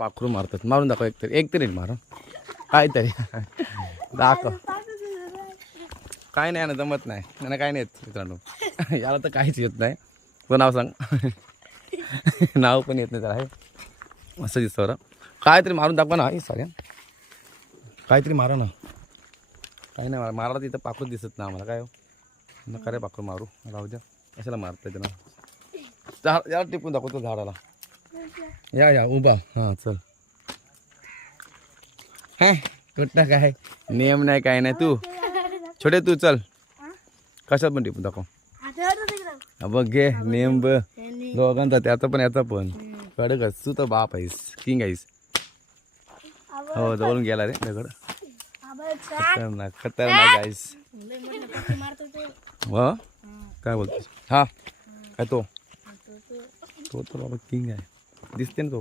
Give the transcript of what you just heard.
पाखरू मारतात. मारून दाखव एक तरी मारून काहीतरी दाखव. काय नाही ना जमत नाही ना काय नाही येत मित्रांनो. याला तर काहीच येत नाही. तो नाव सांग. नाव पण येत नाही त्याला. आहे असं दिसतं. काहीतरी मारून दाखवा ना सगळ्या. काहीतरी मारा ना. काही नाही मारा तिथं पाखरू दिसत ना आम्हाला. काय हो नका रे पाखरू मारू. राहू द्या कशाला मारता येतं ना. याला टिपून दाखवतो झाडाला. या उभा. हां चल. हा कुठं काय नेम नाही काय नाही. तू छोटे तू चल कशात पण टिपून दाखव. बघ घे नेम ब दोघांचा त्याचा पण याचा पण कडकच. तू तर बाप आहेस किंग आहेस. हो जवळून गेला रे दगड. खतरनाक खतरनाक आहेस. व काय बोलतो. हा काय तो तर बाबा किंग आहे दिसते ना तो.